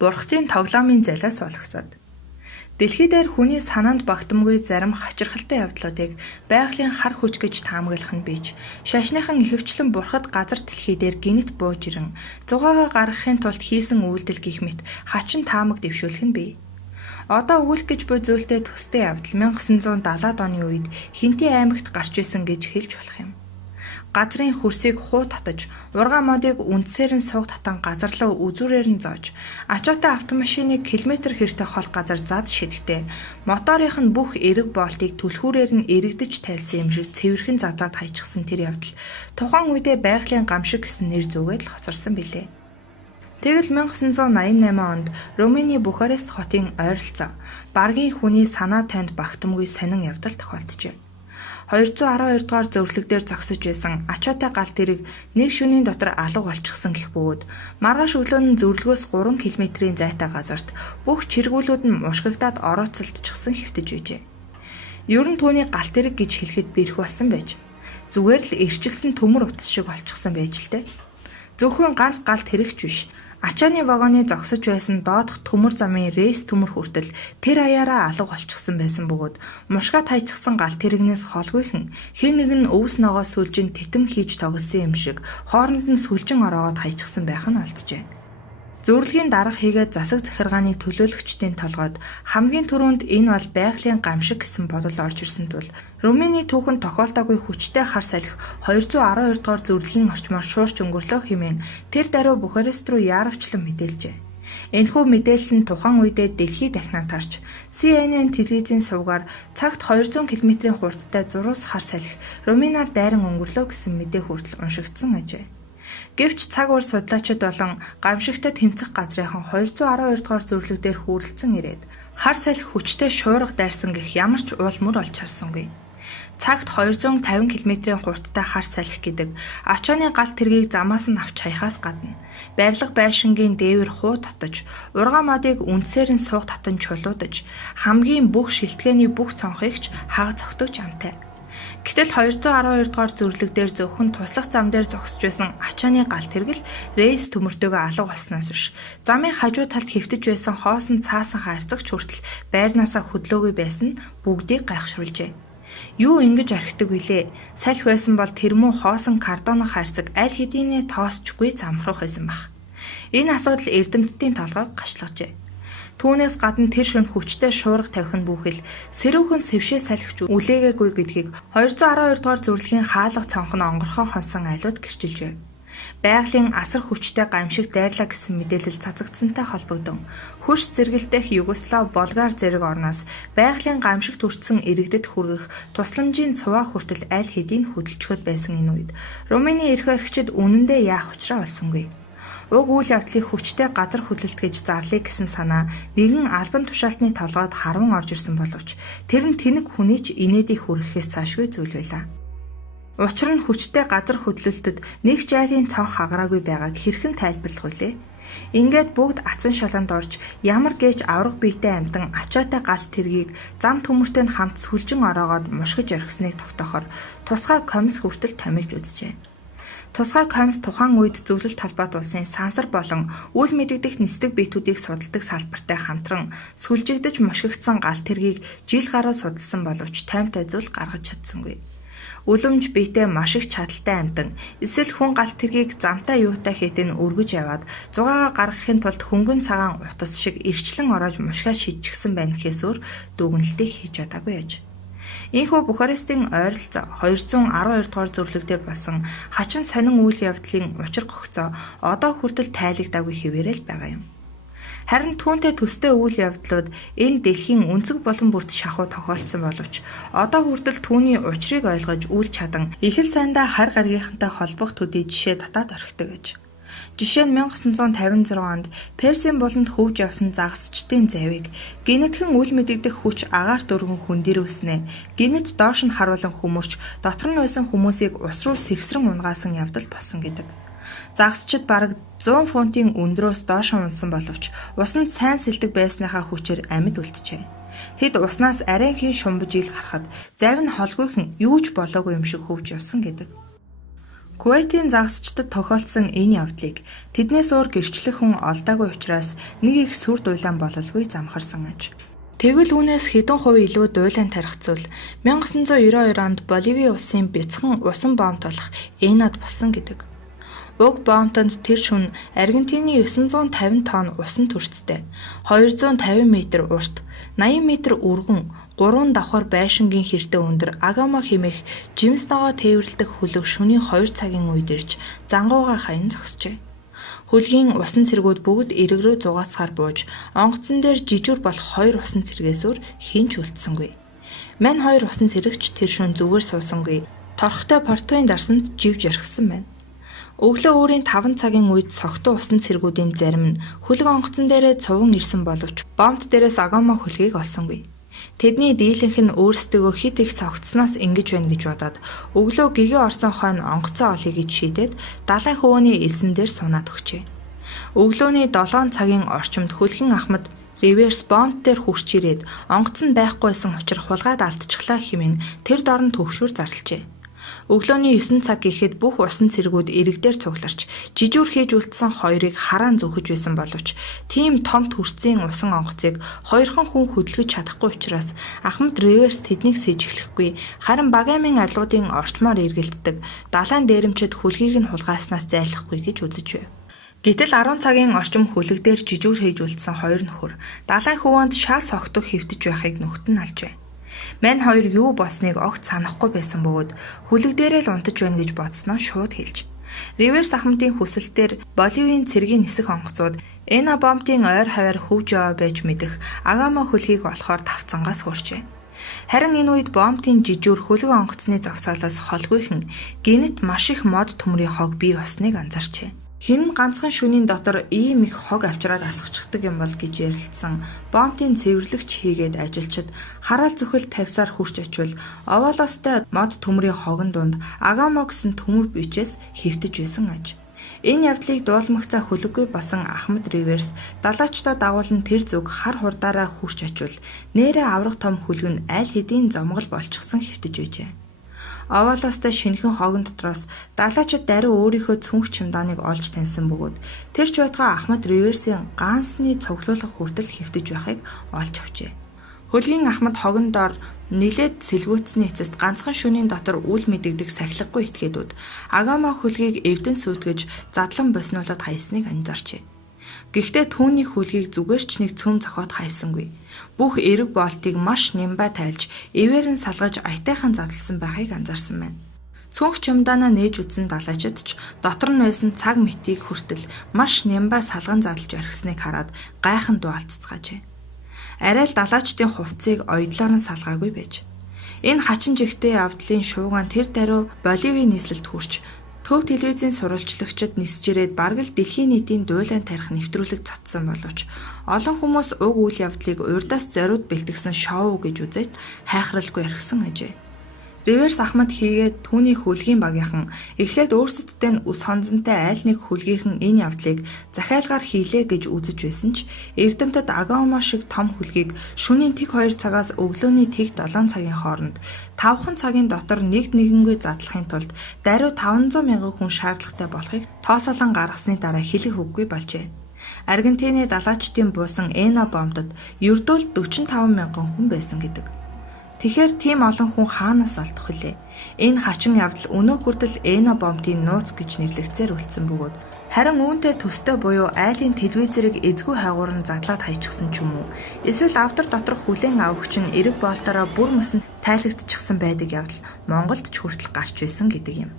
Бурхтын тоглоомын золиос болгосод. Дэлхий дээр хүний санаанд багтамгүй зарим хачирхалтай явдлуудыг байгалийн хар хүч гэж таамаглах нь бич. Шашныхан ихэвчлэн бурхад газар дэлхий дээр гинэт бууж ирэн зугаагаа гаргахын тулд хийсэн үйлдэл гэх мэт хачин таамаг дэвшүүлэх нь бий. Одоо өгүүлэх гэж буй зүйлтэй төстэй явдал 1970-ад оны үед Хинти аймагт гарч исэн гэж хэлж болох юм. Газрын хөрсийг хуу татаж, ургаа модыг үндсээр нь сууг татан газар руу үзүүрээр нь зоож, ачаатай автомашиныг километр хэртэй хол газар зад шидэхдээ, моторынх нь бүх эрэг болтыг түлхүүрээр нь эргэж тайлсан юм шиг цэвэрхэн задлаад хайчихсан тэр явдал тухайн үедээ байгалийн гамшиг гэсэн нэр зүгээд л хоцорсон билээ. Тэгэл 1988 онд Румыны Бухарест хотын ойролцоо баргийн хүний санаа танд багтамгүй сонин явдал тохиолджээ. 212 дугаар зөвлөг дээр зогсож байсан ачаатай галт тэрэг нэг шөнийн дотор алга болчихсон гэх бөгөөд маргааш өглөө нь зөвлөгөөс 3 км-ийн зайтай газарт бүх чиргүүлүүд нь мушгигдаад орооцолдчихсан хэвтэж байжээ. Ер нь түүний галт тэрэг гэж хэлэхэд бэрх болсон байж. Зүгээр л эрчилсэн төмөр утас шиг болчихсон байж л дээ. Зөвхөн ганц галт тэрэгч биш. Ачааны вагоны зогсож байсан доодох төмөр замын рейс төмөр хүртэл тэр аяараа алга болчихсон байсан бөгөөд мушгаа тайчихсан галт тэрэгнээс холгүйхэн хэн нэг нь өвс ногоо сүлжин тэтэм хийж тогсон юм шиг хооронд нь сүлжин ороогоод хайчихсан байх нь олджээ. Зөвлөгийн дарга хийгээд засаг захиргааны төлөөлөгчдийн толгойд хамгийн түрүүнд энэ бол байгалийн гамшиг гэсэн бодол орж ирсэн тул Румыны түүхэн тохиолдоогүй хүчтэй хар салхи 212 дугаар зөвлөгийн орчмоор шуурч өнгөрлөө хэмээн тэр даруй Бухарест руу яарвчлан мэдээлжээ. Энэхүү мэдээлэл нь тухайн үедээ дэлхий дахинаа тарч CNN телевизийн сувгаар цагт 200 км-ийн хурдтай зурус хар салхи Румынаар дайран өнгөрлөө гэсэн мэдээ хүртэл уншигдсан ажээ. Гэвч цаг ур судлаачид болон гамшигтай тэмцэх газрынхан 212 дугаар зөвлөг дээр хүрэлцэн ирээд хар салхи хүчтэй шуурга дайрсан гэх ямар ч уул мөр олж харсангүй. Цагт 250 км-ийн хурдтай хар салхи гэдэг ачааны галт тэргийг замаас нь авч хаяхаас гадна барилга байшингийн дээвэр хуу татаж, ургаа модыг үндсээр нь сууг татан чулуудаж, хамгийн бүх шилтгэний бүх цонхыг ч хаг зогтогч амтай. Гэтэл 212 дугаар зөвлөг дээр зөвхөн туслах зам дээр зогсож байсан ачааны галт тэргэл рейс төмөртөөгөө алга болсноос биш. Замын хажуу талд хэвтэж байсан хоосон цаасан хайрцагч хүртэл байрнаасаа хөдлөөгүй байсан бүгдийг гайхшруулжээ. Юу ингэж орхидог вүлээ? Салхи байсан бол тэрмүү хоосон картонох хайрцаг аль хэдийнэ тоосчгүй замхрах байсан баг. Энэ асуудал эрдэмтдийн толгойг гашлагжээ. Түүнээс гадна тэр шөнө хүчтэй шуурга тавих нь бүхэл сэрүүхэн сэвшээ салхич үлээгээгүй гэдгийг 212 дугаар зөвлөгийн хаалга цонх нь онгорхоо хонсон айлууд гэрчилж байв. Байгалийн асар хүчтэй гамшиг дайрлаа гэсэн мэдээлэл цацагдсантай холбогдсон хөрш зэрэгэлдэх Югослав, Болгар зэрэг орноос байгалийн гамшиг төрсэн иргэдэд хүргэх тусламжийн цуваа хүртэл аль хэдийн хөдөлжөхөд байсан энэ үед Румыны эрх баригчид үнэндээ яах учраа олсонгүй. Уг үйл явдлыг хүчтэй газар хөдлөлт гэж зарлыг гэсэн санаа нэгэн албан тушаалтны толгойд харван орж ирсэн боловч тэр нь тэнэг хүний ч инээдийг хүргэхээс цаашгүй зүйл байлаа. Учир нь хүчтэй газар хөдлөлтөд нэг ч айлын цонх хагараагүй байгааг хэрхэн тайлбарлах вүлээ? Ингээд бүгд ацан шалганд орж ямар гэж авраг биетэй амтан ачаатай галт тэргийг зам төмөртэй хамт сүлжин ороогоод мушгиж орхисныг тогтоохоор тусгай комисс хүртэл томилж үзжээ. Тусгай комисс тухайн үед зөвлөлт талбайд улсын сансар болон үйл мэдэгдэх нисдэг биетүүдийг судалдаг салбартай хамтран сүлжигдэж мушгигдсан галт тэргийг жил гаруй судалсан боловч таймтай зүйл гаргаж чадсангүй. Үлэмж биетэй маш их чадaltaй амтан эсвэл хүн галт тэргийг замтай юутай хэтэн өргөж яваад зугаагаа гаргахын тулд хөнгөн цагаан утас шиг эрчлэн ороож мушгаа шидчихсэн байх гэхээс өөр дүгнэлтийг хийж чадаагүй аж. Ийхүү Бухарестийн ойролцоо 212 дугаар зөвлөгдөр болсон хачин сонин үйл явдлын учир гогцоо одоо хүртэл тайлагдаагүй хэвээрэл байгаа юм. Харин түүнтэй төстэй үйл явдлууд энэ дэлхийн өнцөг болон бүрт шахуу тохиолдсон боловч одоо хүртэл түүний учрыг ойлгож үл чадан их л сайндаа хар гаргийнхантай холбох төдий жишээ татаад орхидог гэж. Жишээ нь 1956 онд Персийн буланд хөвж явсан загасчдын завийг генетхэн үл мэдэгдэх хүч агаар дөргөн хүндэрүүлснэ. Генет доош нь харуулan хүмүүрч дотор нь байсан хүмүүсийг ус руу сэгсрэн унгаасан явдал болсон гэдэг. Загасчид бараг 100 фунтын өндрөөс доош унсан боловч усанд сайн сэлдэг байсныхаа хүчээр амьд үлджээ. Тэд уснаас арай хийн шумбаж ил гарахад завь нь холгүйхэн юу ч болоогүй юм шиг хөвж явсан гэдэг. Кувейтийн загасчдад тохиолдсон энэ явдлыг тэднээс өөр гэрчлэх хүн олдоогүй учраас нэг их сүр дуйлаан бололгүй замхарсан аж. Тэгвэл үүнээс хэдэн хувь илүү дуйлаан тархицвал 1992 онд Боливийн улсын бяцхан усан бомб толох Энад болсон гэдэг. Уг бомбтонд тэр шөнө Аргентины 950 тонн усан төрцтэй, 250 м урт, 80 м өргөн, 3 давхар байшингийн хэртэ өндөр Агамо хэмээх жимс ногоо тээвэрлдэг хөлөг шөнийн 2 цагийн үед ирж зангууга хаян зогсжээ. Хөлгийн усан цэргүүд бүгд эрэг рүү зугаацахаар бууж, онгоцон дээр жижүүр болох 2 усан цэргээс өөр хинч үлдсэнгүй. Мань 2 усан цэрэгч тэр шөнө зүгээр суусангүй. Торхтой портвын дарсанд живж ярхсан байна. Өглөө өөрийн 5 цагийн үед согтуу усан цэргүүдийн зарим нь хөлөг онгоцон дээрээ цуван ирсэн боловч бомбт дээрээс Агамо хөлгийг олсонгүй. Тэдний дийлэнх нь өөрсдөө хит их цогцсноос ингэж байна гэж бодоод өглөө гэгээ орсон хойно онгоцоо олъё гэж шийдээд далайн хөвөөний элсэн дээр сунаад өгчээ. Өглөөний 7 цагийн орчимд хөлгийн ахмад Риверс бомб дээр хурч ирээд онгоц нь байхгүйсэн учраас хулгайд алдчихлаа хэмээн тэр дорн төвшүүр зарлжээ. Өглөөний 9 цаг гэхэд бүх усан цэргүүд эрэгдээр цугларч жижүүр хийж үлдсэн хоёрыг хараан зүхэж байсан боловч тийм том төрцийн усан онгоцыг хоёрхан хүн хөдөлгөж чадахгүй учраас Ахмад Риверс тэднийг сэжиглэхгүй харин Багамын арлуудын орчмоор эргэлддэг далайн дээрэмчэд хөлгийг нь хулгааснаас зайлахгүй гэж үзэж байв. Гэтэл 10 цагийн орчим хөлөг дээр жижүүр хийж үлдсэн хоёр нөхөр далайн хөвөөнд шал согтуу хэвтэж байхыг нөхд нь алж байв. Мань хоёр юу болсныг огт санахгүй байсан бөгөөд хөлөг дээрээ л унтаж байна гэж бодсноо шууд хэлж. Риверс Ахмадын хүсэлтээр Боливийн цэргийн нисэх онгоцууд Эна бомбын ойр хаваар хөвж яваа байж мэдэх Агамо хөлгийг олохоор тавцангаас хуржээ. Харин энэ үед бомбын жижүүр хөлөг онгоцны зогсоолоос холгүйхэн гинэт маш их мод төмрийн хог бий болсныг анзаарчээ. Хэн ганцхан шөнийн дотор ийм их хог авчраад асгачдаг юм бол гэж ярилцсан бомбын цэвэрлэгч хийгээд ажилчид хараал зүхэл тавьсаар хурч очвол овоолоостой мод төмрийн хогон дунд Агамо гэсэн төмөр бичээс хэвтэж байсан аж. Энэ явдлыг дуулмагцаа хөлөггүй басан Ахмад Риверс далайчдаа дагуулan тэр зүг хар хурдаараа хурч очвол нээрээ аврах том хөлөг нь аль хэдийн зомгол болчихсон хэвтэж байжээ. Овоолоостой шинэхэн хогон дотроос далайчид даруй өөрийнхөө цүнх чемоданыг олж таньсан бөгөөд тэр ч байтугай Ахмад Риверсийн ганцны цуглуулах хүртэл хэвтэж байхыг олж авчээ. Хөлгийн Ахмад хогон доор нилээд сэлгүүцсний эцэст ганцхан шөнийн дотор үл мэдэгдэх сахилгагүй этгээдүүд Агамо хөлгийг эвдэн сүйтгэж задлан боснуулаад хайсныг анзаарчээ. Гэхдээ түүний хөлгийг зүгээр ч нэг цөм зохиод хайсангүй. Бүх эрэг болтыг маш нямбай тайлж, эвээр нь салгаж аятайхан задлсан байхыг анзаарсан байна. Цүнх чемоданаа нээж үзсэн далайчид ч дотор нь байсан цаг мэтийг хүртэл маш нямбай салган задлж орхисныг хараад гайхан дуалццгаажээ. Арай л далайчдын хувцсыг ойдлоор нь салгаагүй байж. Энэ хачин жигтэй явдлын шуугаан тэр даруй Боливийн нийслэлд хүрч төв телевизийн сурвалжлагчид нисж ирээд бараг л дэлхийн нийтийн дуйлайн тарих нэвтрүүлэг цацсан боловч олон хүмүүс уг үйл явдлыг урьдаас зориуд бэлтгэсэн шоу гэж үзээд хайхралгүй орхисон ажээ. Риверс Ахмад хийгээд түүний хөлгийн багийнхан эхлээд өөрсдөдөө нь ус хонзонтой айл нэг хөлгийнхэн энэ явдлыг захиалгаар хийлээ гэж үзэж байсан ч эрдэмтэд Агамо шиг том хөлгийг шөнийн тэг 2 цагаас өглөөний тэг 7 цагийн хооронд 5хан цагийн дотор нэгнийгэнгүй задлахын тулд даруй 500 мянган хүн шаардлагатай болохыг тооцоолон гаргасны дараа хэлэх үггүй болжээ. Аргентины далайчдын буусан Эна бомбдод ердөө 45 мянган хүн байсан гэдэг. Тэгэхээр тийм олон хүн хаанаас олдох вүлээ? Энэ хачин явдал өнөө хүртэл Эна бомбын нууц гэж нэрлэгдсээр үлдсэн бөгөөд харин үүнтэй төстэй буюу айлын телевизэрийг эзгүй хаагуурн задлаад хайчихсан ч юм уу? Эсвэл авдар доторх хүлээн авагч нь эрэг боолтороо бүр мөсөн тайлагдчихсан байдаг явдал Монголд ч хүртэл гарч байсан гэдэг юм.